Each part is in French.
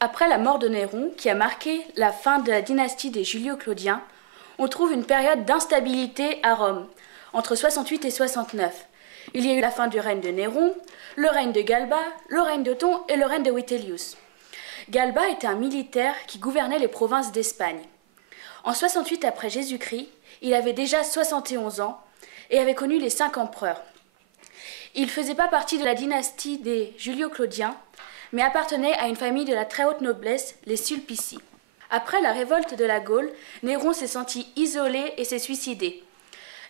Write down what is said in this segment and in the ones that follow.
Après la mort de Néron, qui a marqué la fin de la dynastie des Julio-Claudiens, on trouve une période d'instabilité à Rome, entre 68 et 69. Il y a eu la fin du règne de Néron, le règne de Galba, le règne d'Othon et le règne de Vitellius. Galba était un militaire qui gouvernait les provinces d'Espagne. En 68 après Jésus-Christ, il avait déjà 71 ans et avait connu les 5 empereurs. Il ne faisait pas partie de la dynastie des Julio-Claudiens, mais appartenait à une famille de la très haute noblesse, les Sulpici. Après la révolte de la Gaule, Néron s'est senti isolé et s'est suicidé.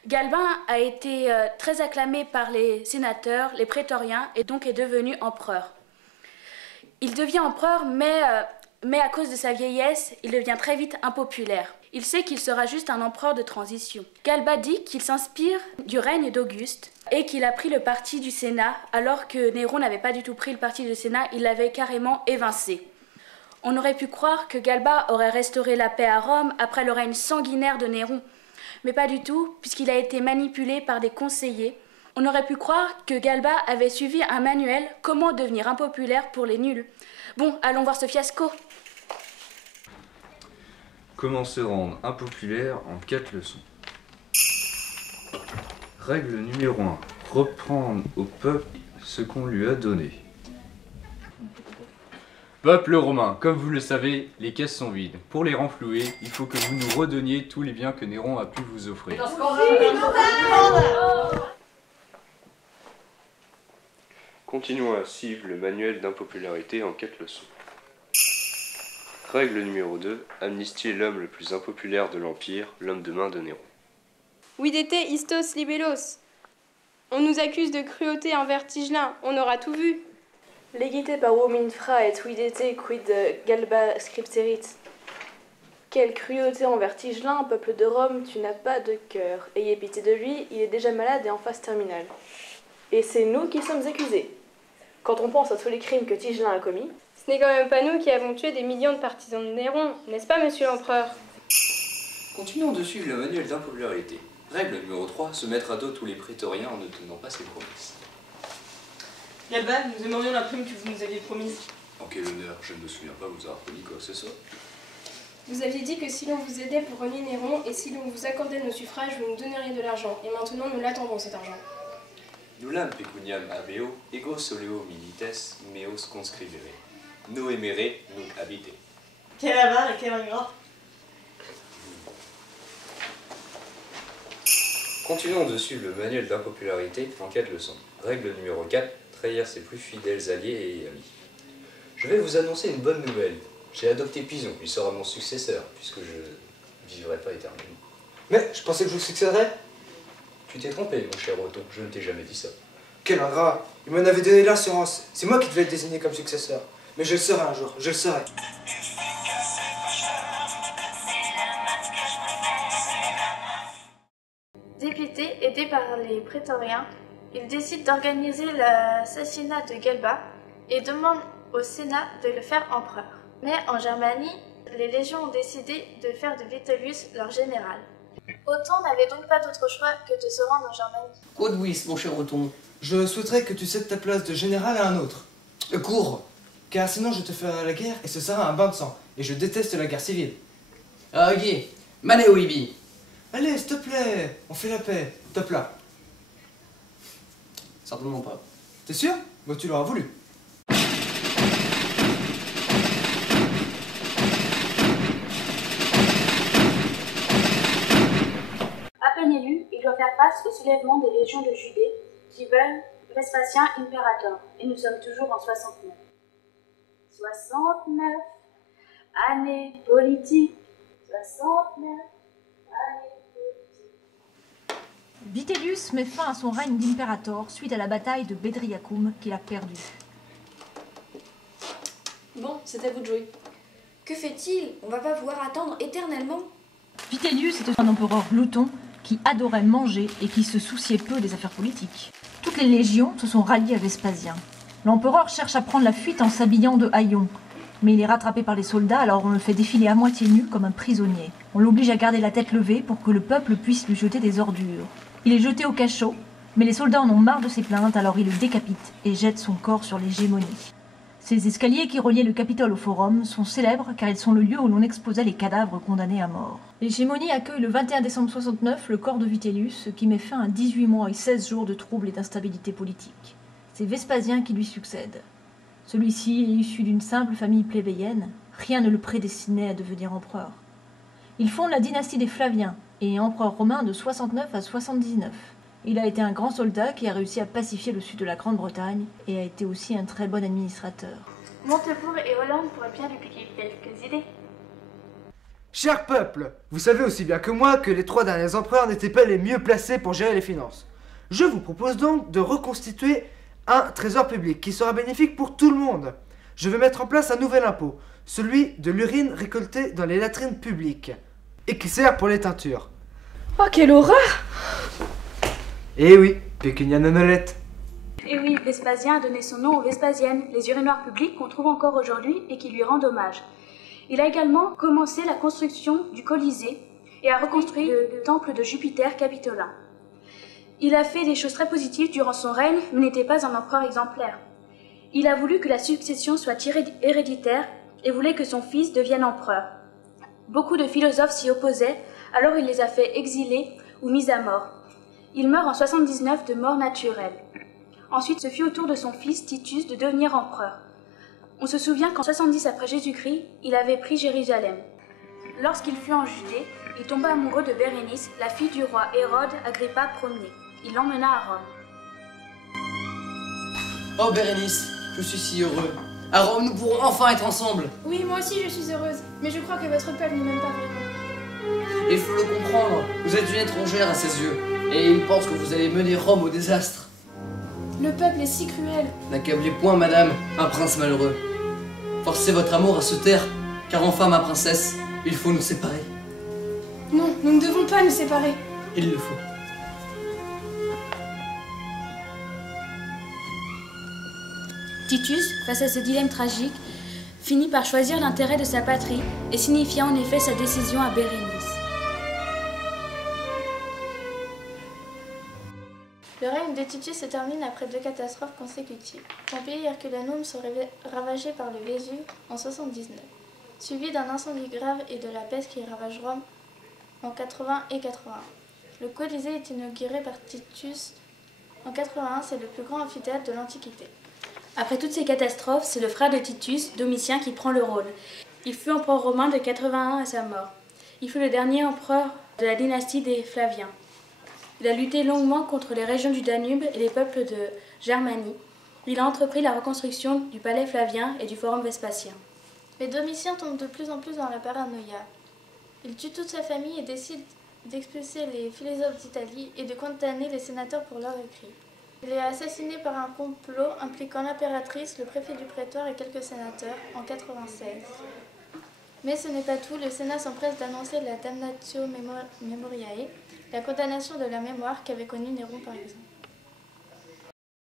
Galba a été très acclamé par les sénateurs, les prétoriens, et donc est devenu empereur. Il devient empereur, mais à cause de sa vieillesse, il devient très vite impopulaire. Il sait qu'il sera juste un empereur de transition. Galba dit qu'il s'inspire du règne d'Auguste et qu'il a pris le parti du Sénat, alors que Néron n'avait pas du tout pris le parti du Sénat, il l'avait carrément évincé. On aurait pu croire que Galba aurait restauré la paix à Rome après le règne sanguinaire de Néron, mais pas du tout, puisqu'il a été manipulé par des conseillers. On aurait pu croire que Galba avait suivi un manuel « Comment devenir impopulaire pour les nuls ». Bon, allons voir ce fiasco. Comment se rendre impopulaire en 4 leçons. Règle numéro 1. Reprendre au peuple ce qu'on lui a donné. Peuple romain, comme vous le savez, les caisses sont vides. Pour les renflouer, il faut que vous nous redonniez tous les biens que Néron a pu vous offrir. Continuons à suivre le manuel d'impopularité en 4 leçons. Règle numéro 2. Amnistier l'homme le plus impopulaire de l'Empire, l'homme de main de Néron. Videte istos libellos. On nous accuse de cruauté envers Tigelin, on aura tout vu. Legite parum infra et videte quid Galba scripterit. Quelle cruauté envers Tigelin, peuple de Rome, tu n'as pas de cœur. Ayez pitié de lui, il est déjà malade et en phase terminale. Et c'est nous qui sommes accusés. Quand on pense à tous les crimes que Tigelin a commis, Ce n'est quand même pas nous qui avons tué des millions de partisans de Néron, n'est-ce pas, monsieur l'empereur? Continuons de suivre le manuel d'impopularité. Règle numéro 3, se mettre à dos tous les prétoriens en ne tenant pas ses promesses. Galba, nous aimerions la prime que vous nous aviez promise. En quel honneur, je ne me souviens pas vous avoir promis quoi que ce soit. Vous aviez dit que si l'on vous aidait pour renier Néron et si l'on vous accordait nos suffrages, vous nous donneriez de l'argent. Et maintenant, nous l'attendons, cet argent. Nullam pecuniam habeo, ego soleo milites, meos conscrivere. No emere, nunc habite. Quel avare et quel ingrat. Continuons de suivre le manuel d'impopularité en 4 leçons. Règle numéro 4. Trahir ses plus fidèles alliés et amis. Je vais vous annoncer une bonne nouvelle. J'ai adopté Pison, il sera mon successeur, puisque je vivrai pas éternellement. Mais je pensais que je vous succéderais. Tu t'es trompé, mon cher Otto, je ne t'ai jamais dit ça. Quel ingrat. Il m'en avait donné l'assurance. C'est moi qui devais être désigné comme successeur. Mais je le serai un jour, je le serai. Dépités, aidés par les prétoriens, ils décident d'organiser l'assassinat de Galba et demandent au Sénat de le faire empereur. Mais en Germanie, les légions ont décidé de faire de Vitellius leur général. Othon n'avait donc pas d'autre choix que de se rendre en Germanie. Quod mon cher Othon. Je souhaiterais que tu cèdes ta place de général à un autre. Cours. Car sinon je te ferai la guerre et ce sera un bain de sang. Et je déteste la guerre civile. Ah, ok. Maneo ibi. Allez, s'il te plaît, on fait la paix. Top là. Certainement pas. T'es sûr? Moi tu l'auras voulu. À peine élu, il doit faire face au soulèvement des légions de Judée qui veulent Vespasien impérator. Et nous sommes toujours en 69. 69 années politiques. 69 années politiques. Vitellius met fin à son règne d'impérator suite à la bataille de Bedriacum qu'il a perdue. Bon, c'est à vous de jouer. Que fait-il? On va pas pouvoir attendre éternellement. Vitellius était un empereur glouton qui adorait manger et qui se souciait peu des affaires politiques. Toutes les légions se sont ralliées à Vespasien. L'empereur cherche à prendre la fuite en s'habillant de haillons. Mais il est rattrapé par les soldats, alors on le fait défiler à moitié nu comme un prisonnier. On l'oblige à garder la tête levée pour que le peuple puisse lui jeter des ordures. Il est jeté au cachot, mais les soldats en ont marre de ses plaintes, alors ils le décapitent et jettent son corps sur les gémonies. Ces escaliers qui reliaient le Capitole au Forum sont célèbres car ils sont le lieu où l'on exposait les cadavres condamnés à mort. L'hégémonie accueille le 21 décembre 69 le corps de Vitellius, ce qui met fin à 18 mois et 16 jours de troubles et d'instabilité politique. C'est Vespasien qui lui succède. Celui-ci est issu d'une simple famille plébéienne, rien ne le prédestinait à devenir empereur. Il fonde la dynastie des Flaviens et est empereur romain de 69 à 79. Il a été un grand soldat qui a réussi à pacifier le sud de la Grande-Bretagne et a été aussi un très bon administrateur. Montebourg et Hollande pourraient bien lui piquer quelques idées. Cher peuple, vous savez aussi bien que moi que les 3 derniers empereurs n'étaient pas les mieux placés pour gérer les finances. Je vous propose donc de reconstituer un trésor public qui sera bénéfique pour tout le monde. Je vais mettre en place un nouvel impôt, celui de l'urine récoltée dans les latrines publiques et qui sert pour les teintures. Oh, quelle horreur! Eh oui, Pécunia Nonolette. Et oui, Vespasien a donné son nom aux Vespasiennes, les urinoirs publics qu'on trouve encore aujourd'hui et qui lui rendent hommage. Il a également commencé la construction du Colisée et a reconstruit le temple de Jupiter capitolin. Il a fait des choses très positives durant son règne, mais n'était pas un empereur exemplaire. Il a voulu que la succession soit héréditaire et voulait que son fils devienne empereur. Beaucoup de philosophes s'y opposaient, alors il les a fait exiler ou mis à mort. Il meurt en 79 de mort naturelle. Ensuite, ce fut au tour de son fils Titus de devenir empereur. On se souvient qu'en 70 après Jésus-Christ, il avait pris Jérusalem. Lorsqu'il fut en Judée, il tomba amoureux de Bérénice, la fille du roi Hérode Agrippa Ier. Il l'emmena à Rome. Oh Bérénice, je suis si heureux. À Rome, nous pourrons enfin être ensemble. Oui, moi aussi je suis heureuse, mais je crois que votre peuple n'y m'aime pas vraiment. Il faut le comprendre, vous êtes une étrangère à ses yeux, et il pense que vous allez mener Rome au désastre. Le peuple est si cruel. N'accablez point, madame, un prince malheureux. Forcez votre amour à se taire, car enfin, ma princesse, il faut nous séparer. Non, nous ne devons pas nous séparer. Il le faut. Titus, face à ce dilemme tragique, finit par choisir l'intérêt de sa patrie et signifia en effet sa décision à Bérénice. Le règne de Titus se termine après 2 catastrophes consécutives. Pompée et Herculanum sont ravagés par le Vésuve en 79, suivi d'un incendie grave et de la peste qui ravage Rome en 80 et 81. Le Colisée est inauguré par Titus en 81, c'est le plus grand amphithéâtre de l'Antiquité. Après toutes ces catastrophes, c'est le frère de Titus, Domitien, qui prend le rôle. Il fut empereur romain de 81 à sa mort. Il fut le dernier empereur de la dynastie des Flaviens. Il a lutté longuement contre les régions du Danube et les peuples de Germanie. Il a entrepris la reconstruction du palais Flavien et du forum Vespasien. Mais Domitien tombe de plus en plus dans la paranoïa. Il tue toute sa famille et décide d'expulser les philosophes d'Italie et de condamner les sénateurs pour leurs écrits. Il est assassiné par un complot impliquant l'impératrice, le préfet du prétoire et quelques sénateurs en 96. Mais ce n'est pas tout, le Sénat s'empresse d'annoncer la damnatio memoriae, la condamnation de la mémoire qu'avait connue Néron par exemple.